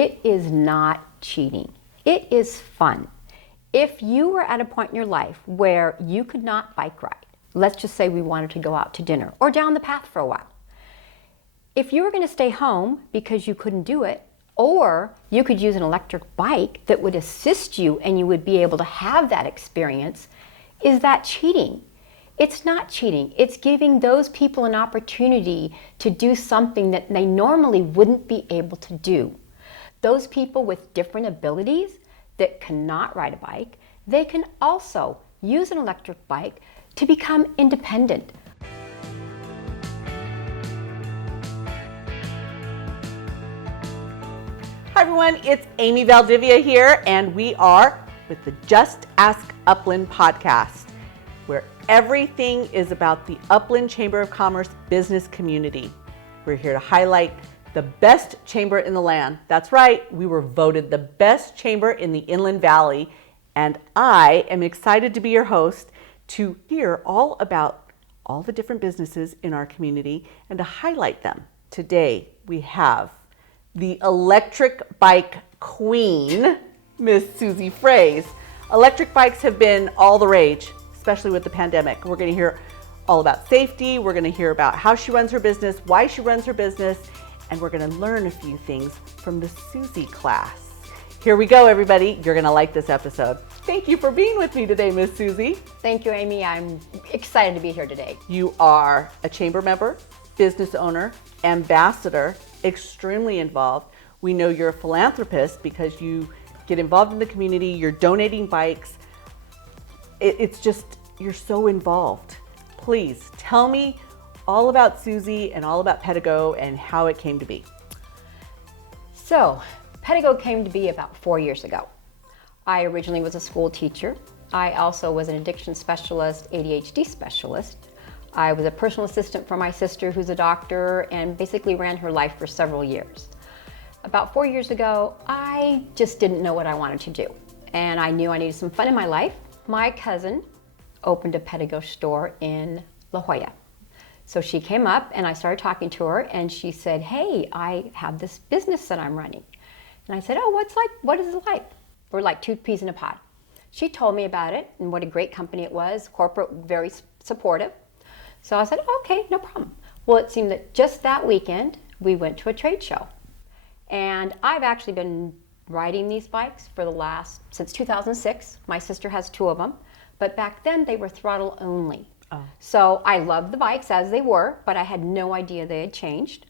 It is not cheating. It is fun. If you were at a point in your life where you could not bike ride, let's just say we wanted to go out to dinner or down the path for a while. If you were going to stay home because you couldn't do it, or you could use an electric bike that would assist you and you would be able to have that experience, is that cheating? It's not cheating. It's giving those people an opportunity to do something that they normally wouldn't be able to do. Those people with different abilities that cannot ride a bike, they can also use an electric bike to become independent. Hi everyone, it's Amy Valdivia here, and we are with the Just Ask Upland Podcast, where everything is about the Upland Chamber of Commerce business community. We're here to highlight the best chamber in the land. That's right, we were voted the best chamber in the Inland Valley, and I am excited to be your host to hear all about all the different businesses in our community and to highlight them. Today we have the electric bike queen, Miss Susie Fraize. Electric bikes have been all the rage, especially with the pandemic. We're going to hear all about safety. We're going to hear about how she runs her business, why she runs her business, and we're going to learn a few things from the Susie class. Here we go, everybody. You're going to like this episode. Thank you for being with me today, Miss Susie. Thank you, Amy. I'm excited to be here today. You are a chamber member, business owner, ambassador, extremely involved. We know you're a philanthropist because you get involved in the community, you're donating bikes. It's just, you're so involved. Please tell me all about Susie and all about Pedego and how it came to be. So, Pedego came to be about 4 years ago. I originally was a school teacher. I also was an addiction specialist, ADHD specialist. I was a personal assistant for my sister, who's a doctor, and basically ran her life for several years. About 4 years ago, I just didn't know what I wanted to do, and I knew I needed some fun in my life. My cousin opened a Pedego store in La Jolla. So she came up, and I started talking to her, and she said, "Hey, I have this business that I'm running." And I said, "Oh, what is it like?" We're like two peas in a pod. She told me about it and what a great company it was, corporate, very supportive. So I said, okay, no problem. Well, it seemed that just that weekend, we went to a trade show. And I've actually been riding these bikes since 2006. My sister has two of them, but back then they were throttle only. Oh. So I loved the bikes as they were, but I had no idea they had changed.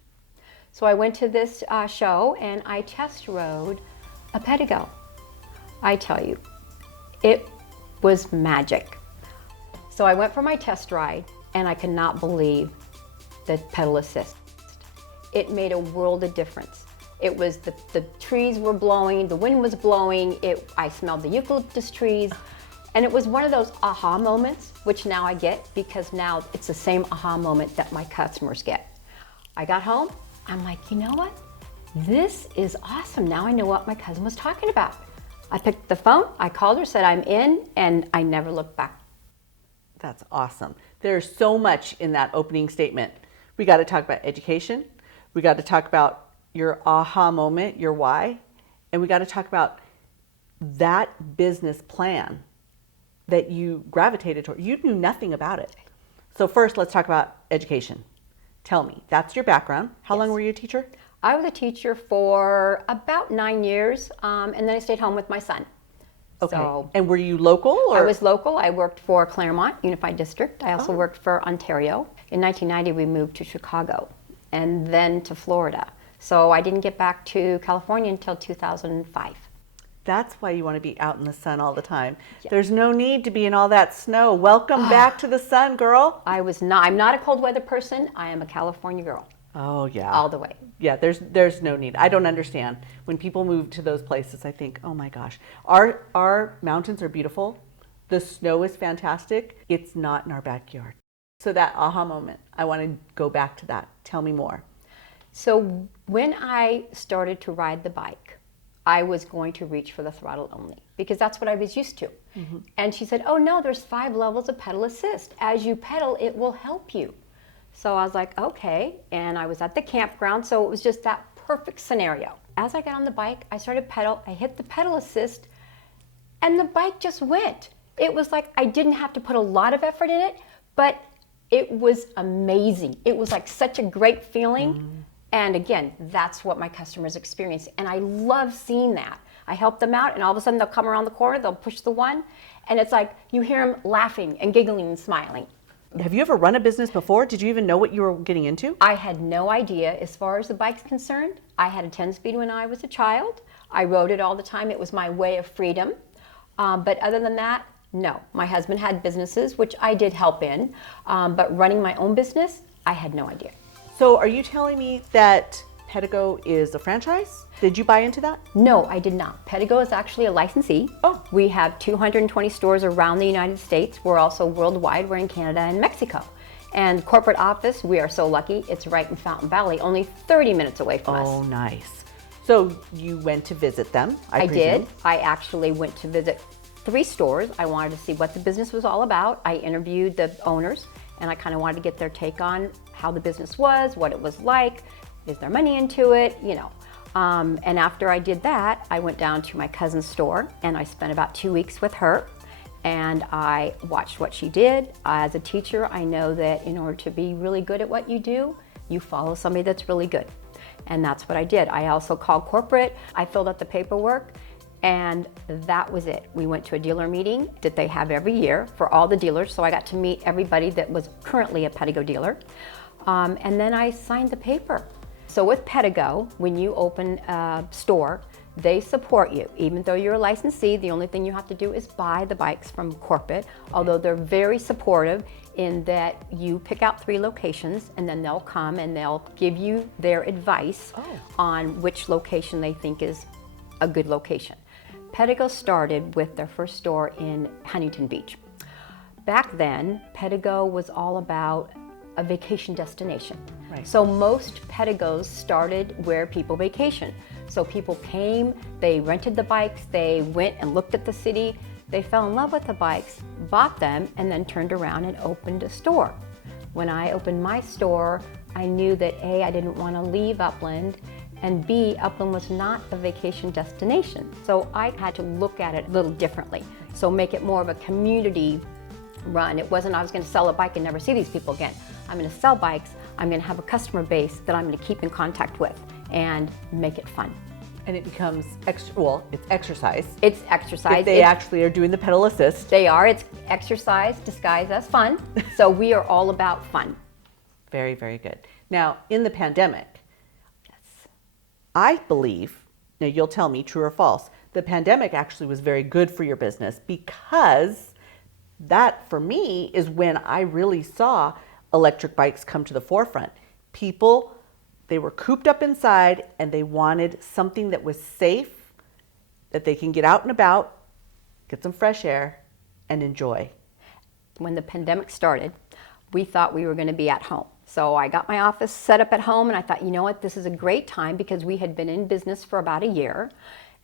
So I went to this show and I test rode a Pedego. I tell you, it was magic. So I went for my test ride, and I could not believe the pedal assist. It made a world of difference. It was the trees were blowing, the wind was blowing, I smelled the eucalyptus trees, and it was one of those aha moments, which now I get because now it's the same aha moment that my customers get. I got home, I'm like, you know what? This is awesome. Now I know what my cousin was talking about. I picked the phone, I called her, said I'm in, and I never looked back. That's awesome. There's so much in that opening statement. We got to talk about education. We got to talk about your aha moment, your why. And we got to talk about that business plan that you gravitated toward. You knew nothing about it. So first, let's talk about education. Tell me, that's your background. How long were you a teacher? I was a teacher for about 9 years, and then I stayed home with my son. Okay. So, and were you local? Or? I was local. I worked for Claremont Unified District. I also worked for Ontario. In 1990, we moved to Chicago and then to Florida. So I didn't get back to California until 2005. That's why you want to be out in the sun all the time. Yeah. There's no need to be in all that snow. Welcome back to the sun, girl. I'm not a cold weather person. I am a California girl. Oh, yeah. All the way. Yeah, there's no need. I don't understand. When people move to those places, I think, oh my gosh. Our mountains are beautiful. The snow is fantastic. It's not in our backyard. So that aha moment, I want to go back to that. Tell me more. So when I started to ride the bike, I was going to reach for the throttle only because that's what I was used to. Mm-hmm. And she said, oh no, there's 5 levels of pedal assist. As you pedal, it will help you. So I was like, okay. And I was at the campground, so it was just that perfect scenario. As I got on the bike, I started pedal, I hit the pedal assist, and the bike just went. It was like I didn't have to put a lot of effort in it, but it was amazing. It was like such a great feeling. And again, that's what my customers experience. And I love seeing that. I help them out, and all of a sudden they'll come around the corner, they'll push the one, and it's like you hear them laughing and giggling and smiling. Have you ever run a business before? Did you even know what you were getting into? I had no idea as far as the bike's concerned. I had a 10-speed when I was a child. I rode it all the time. It was my way of freedom. But other than that, no. My husband had businesses, which I did help in. But running my own business, I had no idea. So are you telling me that Pedego is a franchise? Did you buy into that? No, I did not. Pedego is actually a licensee. Oh. We have 220 stores around the United States. We're also worldwide. We're in Canada and Mexico. And corporate office, we are so lucky. It's right in Fountain Valley, only 30 minutes away from us. Oh, nice. So you went to visit them, I presume? Did. I actually went to visit 3 stores. I wanted to see what the business was all about. I interviewed the owners, and I kind of wanted to get their take on how the business was, what it was like, is there money into it, you know. And after I did that, I went down to my cousin's store, and I spent about 2 weeks with her, and I watched what she did. As a teacher, I know that in order to be really good at what you do, you follow somebody that's really good. And that's what I did. I also called corporate. I filled out the paperwork, and that was it. We went to a dealer meeting that they have every year for all the dealers, so I got to meet everybody that was currently a Pedego dealer. And then I signed the paper. So with Pedego, when you open a store, they support you. Even though you're a licensee, the only thing you have to do is buy the bikes from corporate, although they're very supportive in that you pick out 3 locations, and then they'll come and they'll give you their advice on which location they think is a good location. Pedego started with their first store in Huntington Beach. Back then, Pedego was all about a vacation destination. Right. So most Pedegos started where people vacation. So people came, they rented the bikes, they went and looked at the city, they fell in love with the bikes, bought them, and then turned around and opened a store. When I opened my store, I knew that A, I didn't want to leave Upland, and B, Upland was not a vacation destination. So I had to look at it a little differently. So make it more of a community run. It wasn't I was going to sell a bike and never see these people again. I'm going to sell bikes. I'm going to have a customer base that I'm going to keep in contact with and make it fun. And it becomes it's exercise. It's exercise. If they actually are doing the pedal assist. They are. It's exercise disguised as fun. So we are all about fun. Very, very good. Now, in the pandemic, Yes. I believe, now you'll tell me true or false, the pandemic actually was very good for your business, because that, for me, is when I really saw electric bikes come to the forefront. People, they were cooped up inside and they wanted something that was safe, that they can get out and about, get some fresh air, and enjoy. When the pandemic started, we thought we were going to be at home. So I got my office set up at home, and I thought, you know what, this is a great time, because we had been in business for about a year,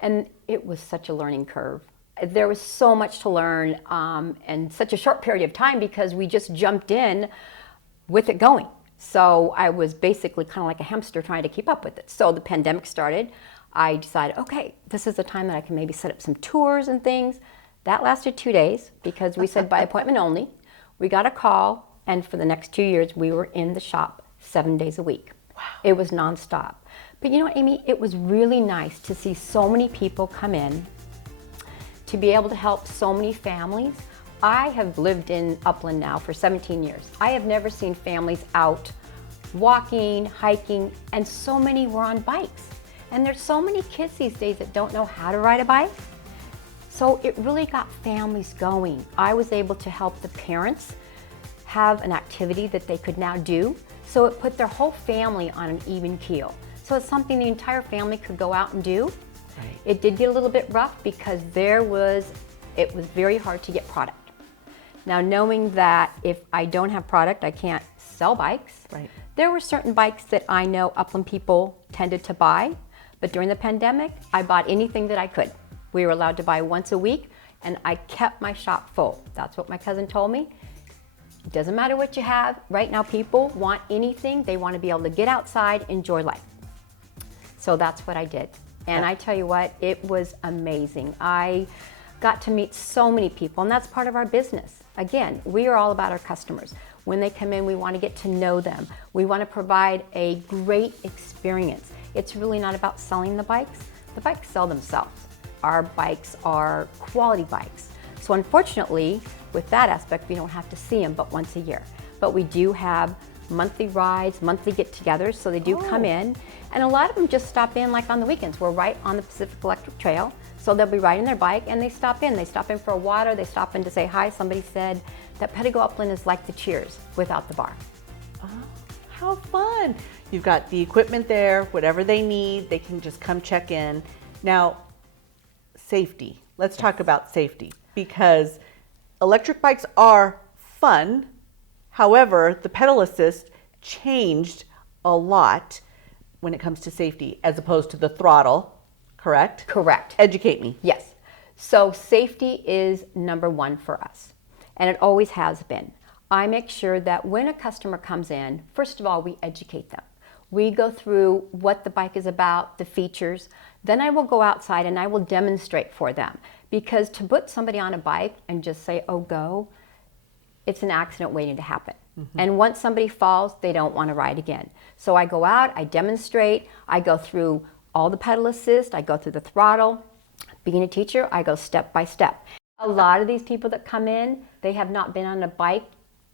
and it was such a learning curve. There was so much to learn in such a short period of time, because we just jumped in with it going. So I was basically kind of like a hamster trying to keep up with it. So the pandemic started. I decided, okay, this is the time that I can maybe set up some tours and things. That lasted 2 days, because we said by appointment only. We got a call, and for the next 2 years, we were in the shop 7 days a week. Wow. It was nonstop. But you know what, Amy, it was really nice to see so many people come in, to be able to help so many families. I have lived in Upland now for 17 years. I have never seen families out walking, hiking, and so many were on bikes. And there's so many kids these days that don't know how to ride a bike. So it really got families going. I was able to help the parents have an activity that they could now do. So it put their whole family on an even keel. So it's something the entire family could go out and do. Right. It did get a little bit rough, because it was very hard to get product. Now, knowing that if I don't have product, I can't sell bikes. Right. There were certain bikes that I know Upland people tended to buy, but during the pandemic, I bought anything that I could. We were allowed to buy once a week, and I kept my shop full. That's what my cousin told me. It doesn't matter what you have. Right now, people want anything. They want to be able to get outside, enjoy life. So that's what I did. And I tell you what, it was amazing. I got to meet so many people, and that's part of our business. Again, we are all about our customers. When they come in, we want to get to know them. We want to provide a great experience. It's really not about selling the bikes. The bikes sell themselves. Our bikes are quality bikes. So unfortunately, with that aspect, we don't have to see them but once a year. But we do have monthly rides, monthly get-togethers, so they do come in. And a lot of them just stop in like on the weekends. We're right on the Pacific Electric Trail, so they'll be riding their bike and they stop in. They stop in for a water, they stop in to say hi. Somebody said that Pedego Upland is like the Cheers without the bar. Oh, how fun. You've got the equipment there, whatever they need, they can just come check in. Now, safety. Let's talk about safety, because electric bikes are fun. However, the pedal assist changed a lot when it comes to safety as opposed to the throttle, correct? Correct. Educate me. Yes. So safety is number one for us, and it always has been. I make sure that when a customer comes in, first of all, we educate them. We go through what the bike is about, the features. Then I will go outside and I will demonstrate for them, because to put somebody on a bike and just say, oh, go, it's an accident waiting to happen. Mm-hmm. And once somebody falls, they don't want to ride again. So I go out, I demonstrate, I go through all the pedal assist, I go through the throttle. Being a teacher, I go step by step. A lot of these people that come in, they have not been on a bike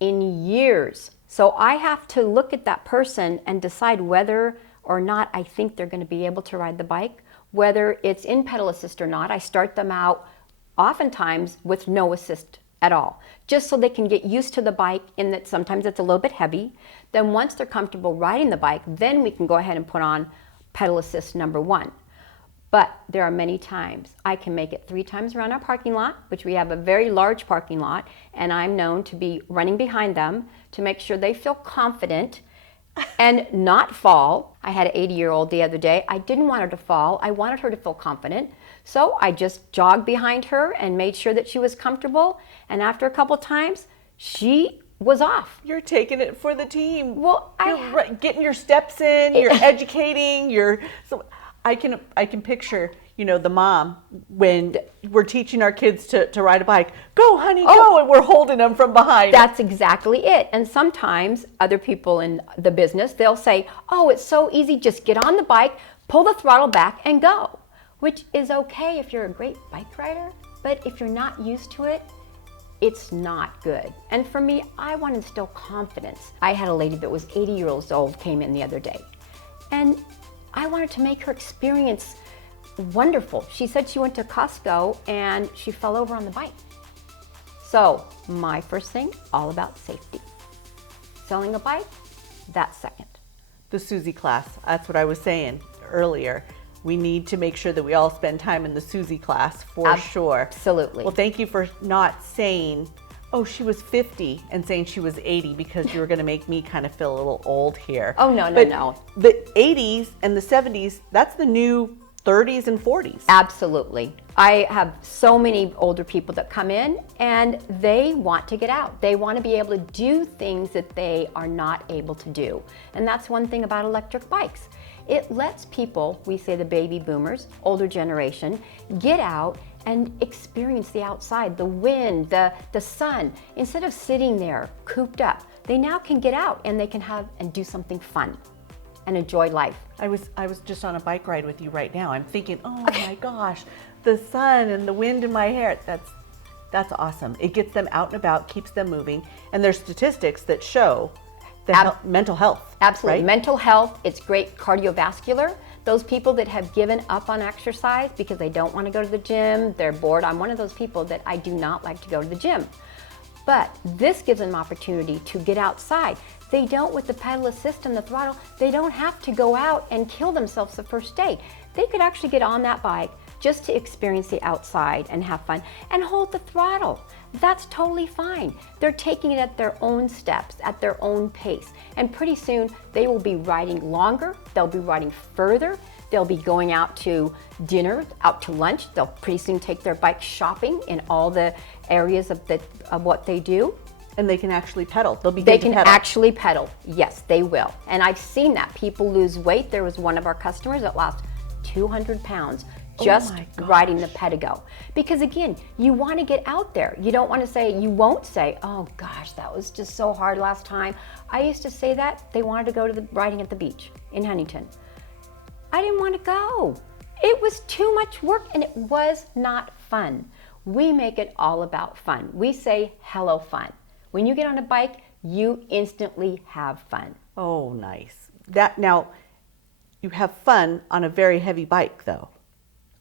in years. So I have to look at that person and decide whether or not I think they're going to be able to ride the bike, whether it's in pedal assist or not. I start them out oftentimes with no assist at all, just so they can get used to the bike, in that sometimes it's a little bit heavy. Then once they're comfortable riding the bike, then we can go ahead and put on pedal assist number one. But there are many times I can make it 3 times around our parking lot, which we have a very large parking lot, and I'm known to be running behind them to make sure they feel confident and not fall. I had an 80-year-old the other day. I didn't want her to fall. I wanted her to feel confident. So I just jogged behind her and made sure that she was comfortable. And after a couple times, she was off. You're taking it for the team. Well, you're getting your steps in, you're educating, so I can picture, the mom when we're teaching our kids to ride a bike. Go, honey, go, and we're holding them from behind. That's exactly it. And sometimes other people in the business, they'll say, oh, it's so easy, just get on the bike, pull the throttle back and go, which is okay if you're a great bike rider, but if you're not used to it, it's not good. And for me, I want to instill confidence. I had a lady that was 80 years old came in the other day, and I wanted to make her experience wonderful. She said she went to Costco and she fell over on the bike. So my first thing, all about safety. Selling a bike, that's second. The Susie class, that's what I was saying earlier. We need to make sure that we all spend time in the Susie class for sure. Absolutely. Well, thank you for not saying, oh, she was 50 and saying she was 80, because you were going to make me kind of feel a little old here. Oh, no. The 80s and the 70s, that's the new 30s and 40s. Absolutely. I have so many older people that come in and they want to get out. They want to be able to do things that they are not able to do. And that's one thing about electric bikes. It lets people, we say the baby boomers, older generation, get out and experience the outside, the wind, the sun. Instead of sitting there cooped up, they now can get out and they can have and do something fun and enjoy life. I was just on a bike ride with you right now. I'm thinking, oh my gosh, the sun and the wind in my hair. That's awesome. It gets them out and about, keeps them moving, and there's statistics that show the mental health. Absolutely. Right? Mental health, it's great cardiovascular. Those people that have given up on exercise because they don't want to go to the gym, they're bored. I'm one of those people that I do not like to go to the gym. But this gives them an opportunity to get outside. They don't, with the pedal assist and the throttle, they don't have to go out and kill themselves the first day. They could actually get on that bike just to experience the outside and have fun and hold the throttle. That's totally fine. They're taking it at their own steps, at their own pace. And pretty soon they will be riding longer, they'll be riding further, they'll be going out to dinner, out to lunch. They'll pretty soon take their bike shopping in all the areas of what they do. And they can actually pedal. They'll be They good to can pedal. actually pedal. Yes, they will. And I've seen that. People lose weight. There was one of our customers that lost 200 pounds just my riding the Pedego. Because again, you want to get out there. You don't want to say, you won't say, oh gosh, that was just so hard last time. I used to say that. They wanted to go to the riding at the beach in Huntington. I didn't want to go. It was too much work and it was not fun. We make it all about fun. We say, hello fun. When you get on a bike, you instantly have fun. Oh, nice. Now, you have fun on a very heavy bike, though.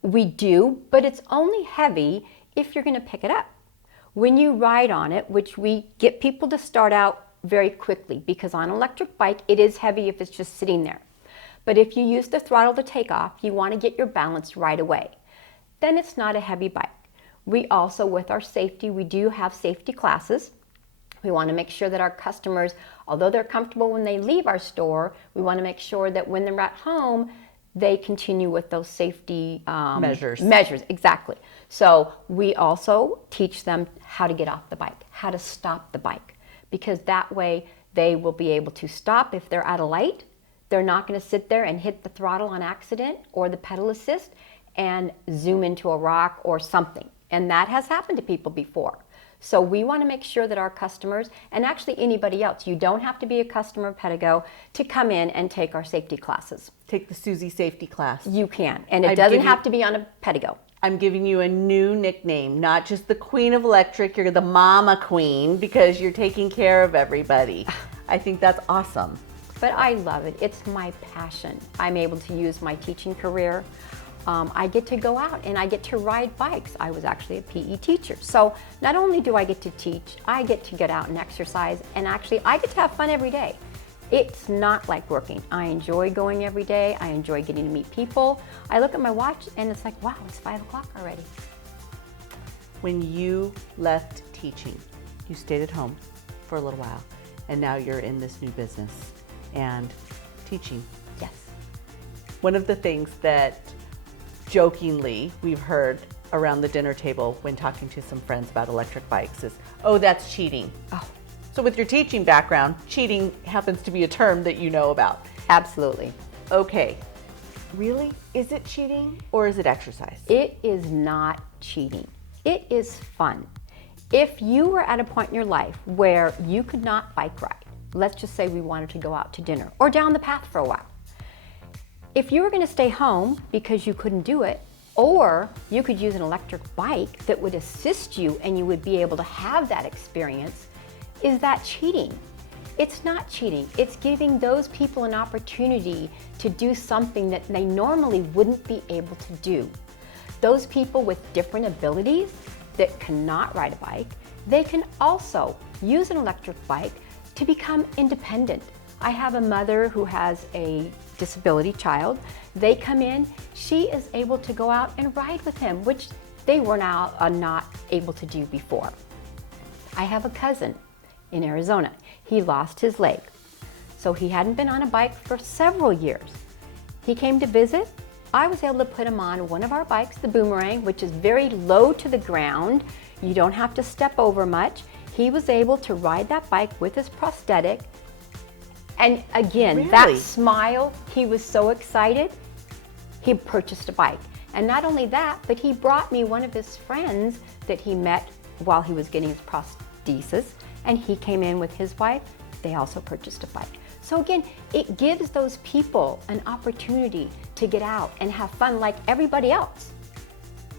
We do, but it's only heavy if you're going to pick it up. When you ride on it, which we get people to start out very quickly, because on an electric bike, it is heavy if it's just sitting there. But if you use the throttle to take off, you want to get your balance right away. Then it's not a heavy bike. We also, with our safety, we do have safety classes. We want to make sure that our customers, although they're comfortable when they leave our store, we want to make sure that when they're at home, they continue with those safety measures. Exactly. So we also teach them how to get off the bike, how to stop the bike, because that way they will be able to stop if they're at a light. They're not going to sit there and hit the throttle on accident or the pedal assist and zoom into a rock or something. And that has happened to people before. So we want to make sure that our customers, and actually anybody else, you don't have to be a customer of Pedego to come in and take our safety classes. Take the Susie safety class. You can, and it doesn't have to be on a Pedego. I'm giving you a new nickname, not just the Queen of Electric, you're the Mama Queen, because you're taking care of everybody. I think that's awesome. But I love it. It's my passion. I'm able to use my teaching career. I get to go out and I get to ride bikes. I was actually a PE teacher. So not only do I get to teach, I get to get out and exercise, and actually I get to have fun every day. It's not like working. I enjoy going every day. I enjoy getting to meet people. I look at my watch and it's like, wow, it's 5 o'clock already. When you left teaching, you stayed at home for a little while, and now you're in this new business and teaching. Yes. One of the things that jokingly we've heard around the dinner table when talking to some friends about electric bikes is, oh, that's cheating. Oh, So with your teaching background, cheating happens to be a term that you know about. absolutely. Okay, really? Is it cheating or is it exercise? It is not cheating. It is fun. If you were at a point in your life where you could not bike ride, let's just say we wanted to go out to dinner or down the path for a while. If you were going to stay home because you couldn't do it, or you could use an electric bike that would assist you and you would be able to have that experience, is that cheating? It's not cheating. It's giving those people an opportunity to do something that they normally wouldn't be able to do. Those people with different abilities that cannot ride a bike, they can also use an electric bike to become independent. I have a mother who has a disability child. They come in, she is able to go out and ride with him, which they were now not able to do before. I have a cousin in Arizona. He lost his leg, so he hadn't been on a bike for several years. He came to visit. I was able to put him on one of our bikes, the Boomerang, which is very low to the ground. You don't have to step over much. He was able to ride that bike with his prosthetic. And again, Really? that smile, he was so excited, he purchased a bike. And not only that, but he brought me one of his friends that he met while he was getting his prosthesis, and he came in with his wife. They also purchased a bike. So again, it gives those people an opportunity to get out and have fun like everybody else.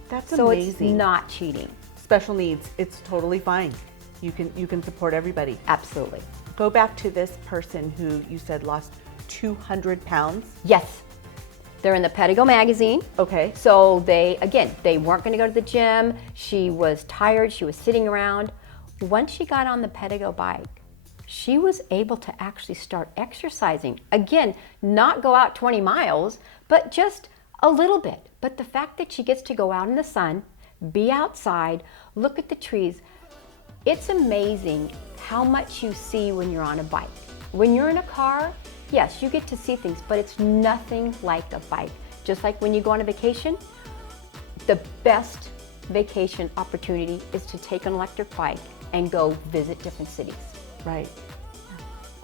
That's So amazing. it's not cheating. Special needs, it's totally fine. You can support everybody. Absolutely. Go back to this person who you said lost 200 pounds. Yes. They're in the Pedego magazine. Okay. So they weren't going to go to the gym. She was tired. She was sitting around. Once she got on the Pedego bike, she was able to actually start exercising. Again, not go out 20 miles, but just a little bit. But the fact that she gets to go out in the sun, be outside, look at the trees, it's amazing how much you see when you're on a bike. When you're in a car, yes, you get to see things, but it's nothing like a bike. Just like when you go on a vacation, the best vacation opportunity is to take an electric bike and go visit different cities. Right.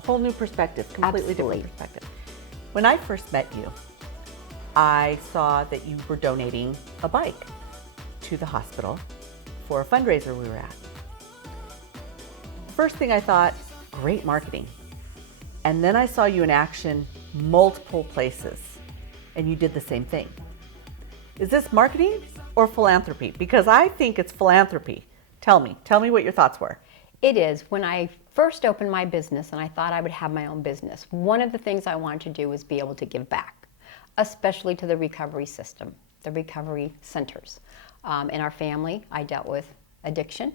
Whole new perspective, completely Absolutely. different perspective. When I first met you, I saw that you were donating a bike to the hospital for a fundraiser we were at. First thing I thought, great marketing. And then I saw you in action multiple places, and you did the same thing. Is this marketing or philanthropy? Because I think it's philanthropy. Tell me what your thoughts were. It is. When I first opened my business and I thought I would have my own business, one of the things I wanted to do was be able to give back, especially to the recovery system, the recovery centers. In our family, I dealt with addiction,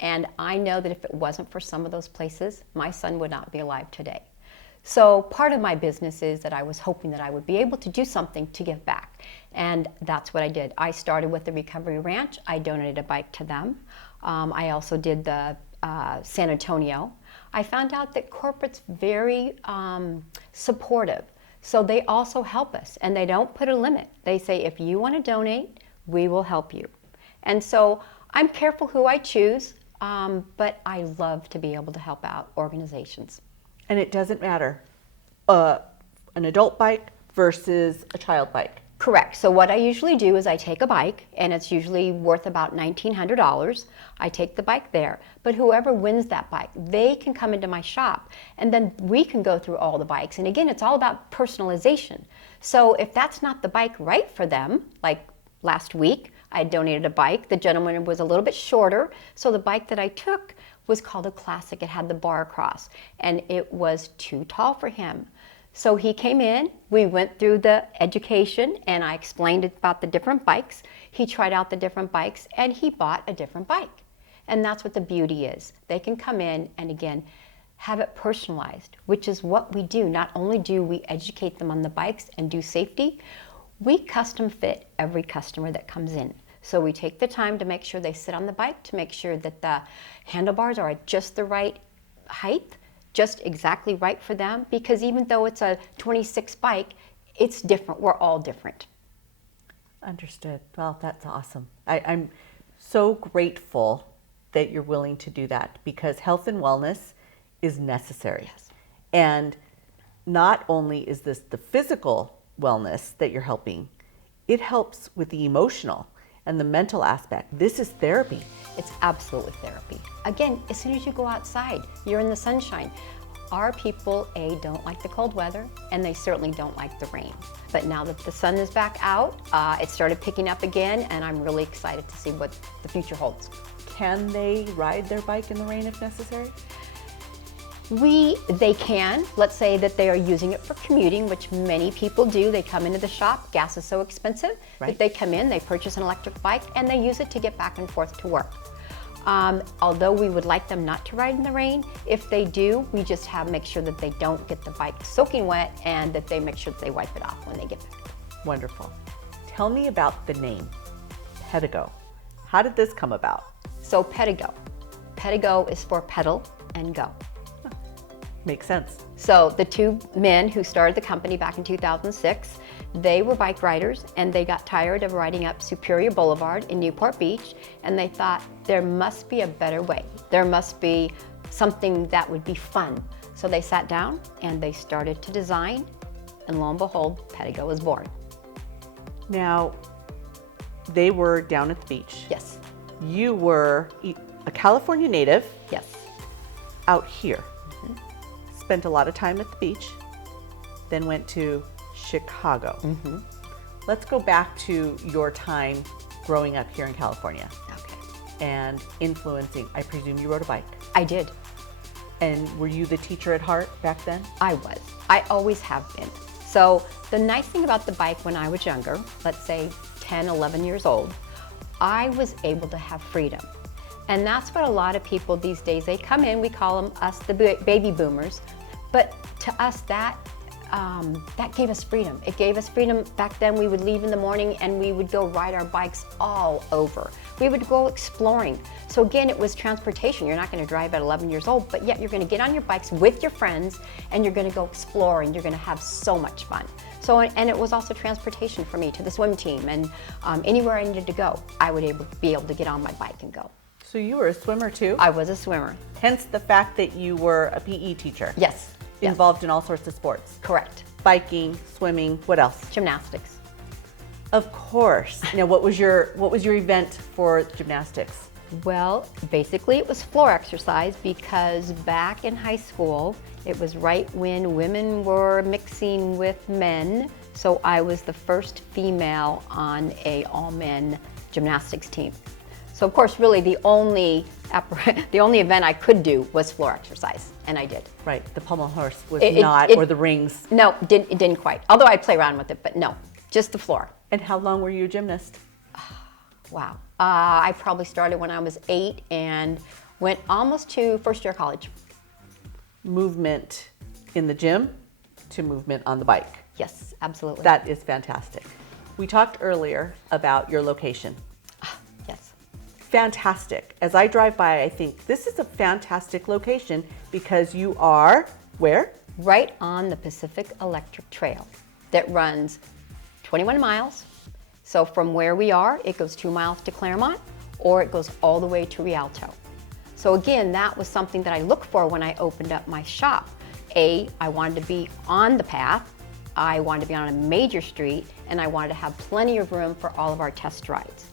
and I know that if it wasn't for some of those places, my son would not be alive today. So part of my business is that I was hoping that I would be able to do something to give back, and that's what I did. I started with the Recovery Ranch. I donated a bike to them. I also did the San Antonio. I found out that corporate's very supportive, so they also help us, and they don't put a limit. They say, if you want to donate, we will help you. And so I'm careful who I choose, but I love to be able to help out organizations. And it doesn't matter, an adult bike versus a child bike. Correct. So what I usually do is I take a bike, and it's usually worth about $1,900. I take the bike there, but whoever wins that bike, they can come into my shop, and then we can go through all the bikes. And again, it's all about personalization. So if that's not the bike right for them, like last week, I donated a bike. The gentleman was a little bit shorter, so the bike that I took was called a Classic. It had the bar across, and it was too tall for him. So he came in, we went through the education, and I explained about the different bikes. He tried out the different bikes, and he bought a different bike. And that's what the beauty is. They can come in and, again, have it personalized, which is what we do. Not only do we educate them on the bikes and do safety, we custom fit every customer that comes in. So we take the time to make sure they sit on the bike, to make sure that the handlebars are at just the right height, just exactly right for them, because even though it's a 26 bike, it's different. We're all different. Understood. Well, that's awesome. I'm so grateful that you're willing to do that, because health and wellness is necessary. Yes. And not only is this the physical wellness that you're helping, it helps with the emotional and the mental aspect. This is therapy. It's absolutely therapy. Again, as soon as you go outside, you're in the sunshine. Our people, don't like the cold weather, and they certainly don't like the rain. But now that the sun is back out, it started picking up again, and I'm really excited to see what the future holds. Can they ride their bike in the rain if necessary? They can. Let's say that they are using it for commuting, which many people do. They come into the shop, gas is so expensive, Right. that they come in, they purchase an electric bike, and they use it to get back and forth to work. Although we would like them not to ride in the rain, if they do, we just make sure that they don't get the bike soaking wet, and that they make sure that they wipe it off when they get back. Wonderful. Tell me about the name, Pedego. How did this come about? So Pedego. Pedego is for pedal and go. Makes sense. So the two men who started the company back in 2006, they were bike riders, and they got tired of riding up Superior Boulevard in Newport Beach, and they thought there must be a better way. There must be something that would be fun. So they sat down and they started to design, and lo and behold, Pedego was born. Now, they were down at the beach. Yes, You were a California native yes. out here. Spent a lot of time at the beach, then went to Chicago. Let's go back to your time growing up here in California Okay. and influencing. I presume you rode a bike. I did. And were you the teacher at heart back then? I was. I always have been. So the nice thing about the bike when I was younger, let's say 10, 11 years old, I was able to have freedom. And that's what a lot of people these days, they come in, we call them us the baby boomers, but to us that gave us freedom. It gave us freedom. Back then we would leave in the morning and we would go ride our bikes all over. We would go exploring. So again, it was transportation. You're not going to drive at 11 years old, but yet you're going to get on your bikes with your friends and you're going to go explore and you're going to have so much fun. So, and it was also transportation for me to the swim team, and anywhere I needed to go, I would be able to get on my bike and go. So you were a swimmer too? I was a swimmer. Hence the fact that you were a PE teacher. Yes. Involved in all sorts of sports. Correct. Biking, swimming, what else? Gymnastics. Of course. Now, what was your event for gymnastics? Well, basically it was floor exercise because back in high school, it was right when women were mixing with men. So I was the first female on a all-men gymnastics team. So of course, really the only event I could do was floor exercise, and I did. Right, the pommel horse was or the rings. No, it didn't quite. Although I'd play around with it, but no, just the floor. And how long were you a gymnast? Wow. I probably started when I was 8 and went almost to first year of college. Movement in the gym to movement on the bike. Yes, absolutely. That is fantastic. We talked earlier about your location. Yes. Fantastic. As I drive by, I think this is a fantastic location because you are where? Right on the Pacific Electric Trail that runs 21 miles. So from where we are, it goes 2 miles to Claremont, or it goes all the way to Rialto. So again, that was something that I looked for when I opened up my shop. I wanted to be on the path, I wanted to be on a major street, and I wanted to have plenty of room for all of our test rides.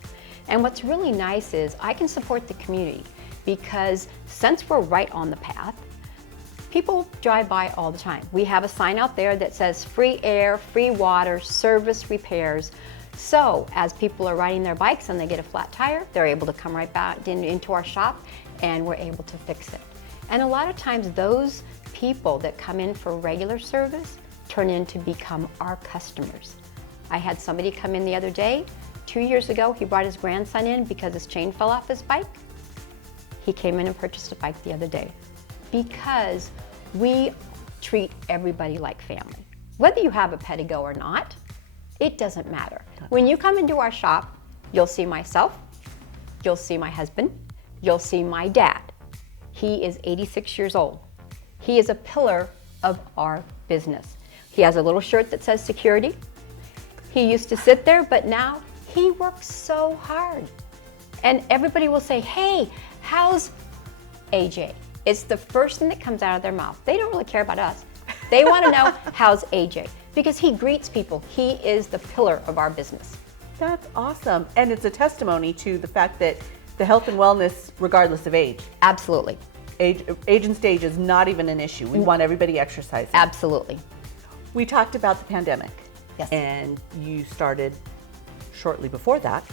And what's really nice is I can support the community because since we're right on the path, people drive by all the time. We have a sign out there that says free air, free water, service repairs. So as people are riding their bikes and they get a flat tire, they're able to come right back into our shop and we're able to fix it. And a lot of times those people that come in for regular service turn in to become our customers. I had somebody come in the other day, 2 years ago, he brought his grandson in because his chain fell off his bike. He came in and purchased a bike the other day because we treat everybody like family. Whether you have a Pedego or not, it doesn't matter. When you come into our shop, you'll see myself, you'll see my husband, you'll see my dad. He is 86 years old. He is a pillar of our business. He has a little shirt that says security. He used to sit there, but now he works so hard. And everybody will say, hey, how's AJ? It's the first thing that comes out of their mouth. They don't really care about us. They want to know, how's AJ? Because he greets people. He is the pillar of our business. That's awesome. And it's a testimony to the fact that the health and wellness, regardless of age. Absolutely. Age and stage is not even an issue. We want everybody exercising. Absolutely. We talked about the pandemic. Yes. And you started shortly before that.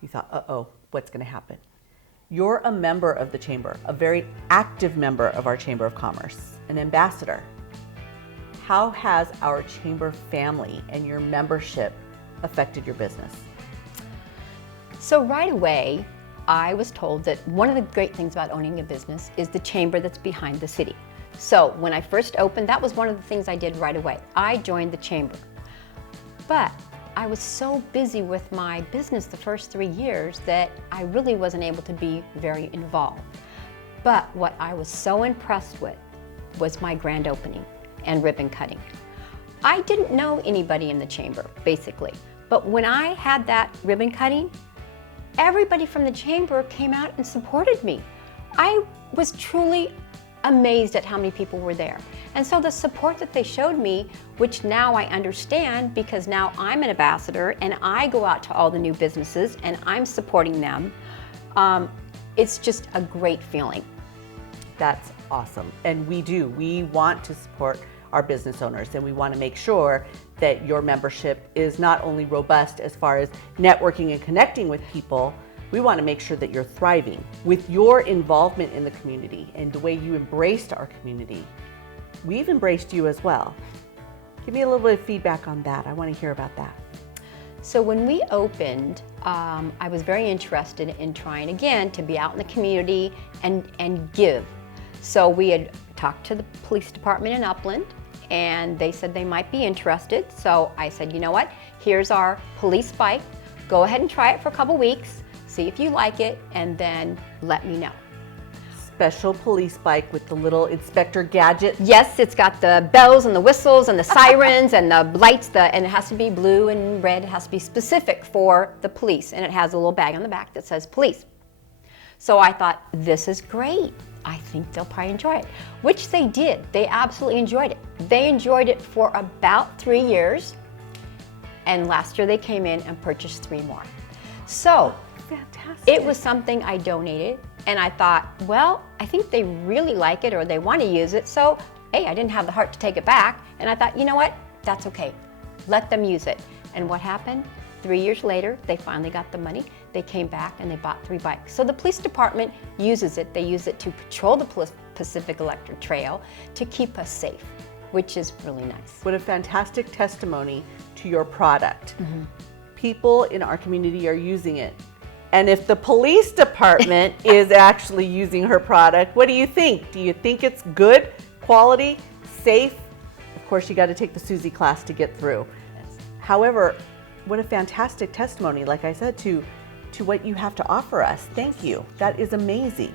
You thought, uh-oh, what's going to happen? You're a member of the Chamber, a very active member of our Chamber of Commerce, an ambassador. How has our Chamber family and your membership affected your business? So right away, I was told that one of the great things about owning a business is the chamber that's behind the city. So when I first opened, that was one of the things I did right away. I joined the chamber. But I was so busy with my business the first 3 years that I really wasn't able to be very involved. But what I was so impressed with was my grand opening and ribbon cutting. I didn't know anybody in the chamber, basically. But when I had that ribbon cutting, everybody from the chamber came out and supported me. I was truly amazed at how many people were there. And so the support that they showed me, which now I understand because now I'm an ambassador and I go out to all the new businesses and I'm supporting them, it's just a great feeling. That's awesome. And we want to support our business owners and we want to make sure that your membership is not only robust as far as networking and connecting with people, we want to make sure that you're thriving. With your involvement in the community and the way you embraced our community, we've embraced you as well. Give me a little bit of feedback on that. I want to hear about that. So when we opened, I was very interested in trying again to be out in the community and give. So we had talked to the police department in Upland and they said they might be interested. So I said, you know what, here's our police bike. Go ahead and try it for a couple weeks, see if you like it, and then let me know. Special police bike with the little inspector gadget. Yes, it's got the bells and the whistles and the sirens and the lights, and it has to be blue and red. It has to be specific for the police, and it has a little bag on the back that says police. So I thought, this is great. I think they'll probably enjoy it, which they did. They absolutely enjoyed it. They enjoyed it for about 3 years, and last year they came in and purchased 3 more. So Fantastic. it was something I donated, and I thought, well, I think they really like it or they want to use it, so hey, I didn't have the heart to take it back, and I thought, you know what, that's okay. Let them use it. And what happened? 3 years later, they finally got the money. They came back and they bought 3 bikes. So the police department uses it. They use it to patrol the Pacific Electric Trail to keep us safe, which is really nice. What a fantastic testimony to your product. People in our community are using it. And if the police department is actually using her product, what do you think? Do you think it's good, quality, safe? Of course, you got to take the Susie class to get through. However, what a fantastic testimony, like I said, to what you have to offer us. Thank you. That is amazing.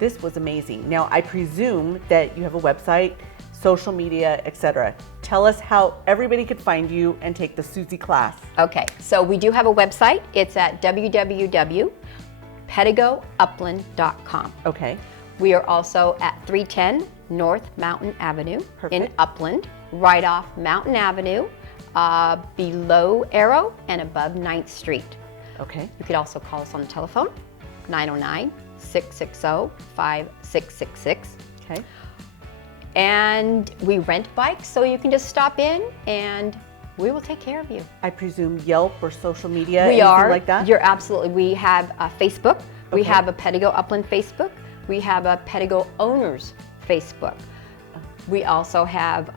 This was amazing. Now, I presume that you have a website, social media, etc. Tell us how everybody could find you and take the Susie class. Okay, so we do have a website. It's at www.pedegoupland.com. Okay. We are also at 310 North Mountain Avenue in Perfect. Upland, right off Mountain Avenue, below Arrow and above 9th Street. Okay. You could also call us on the telephone, 909-660-5666. Okay. And we rent bikes, so you can just stop in and we will take care of you. I presume Yelp or social media, We anything are. like that? You're absolutely. We have Facebook. We Okay. have a Pedego Upland Facebook. We have a Pedego Owners Facebook. We also have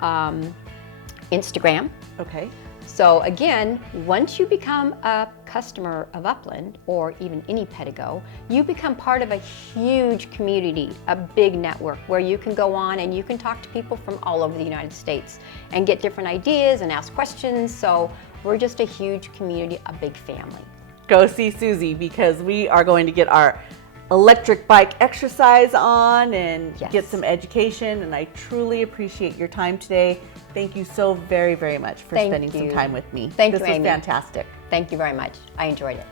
Instagram. Okay. So again, once you become a customer of Upland or even any Pedego, you become part of a huge community, a big network where you can go on and you can talk to people from all over the United States and get different ideas and ask questions. So we're just a huge community, a big family. Go see Susie because we are going to get our electric bike exercise on and Yes. get some education, and I truly appreciate your time today. Thank you so very, very much for Thank spending some you. time with me. Thank this you, was Amy. fantastic. Thank you very much. I enjoyed it.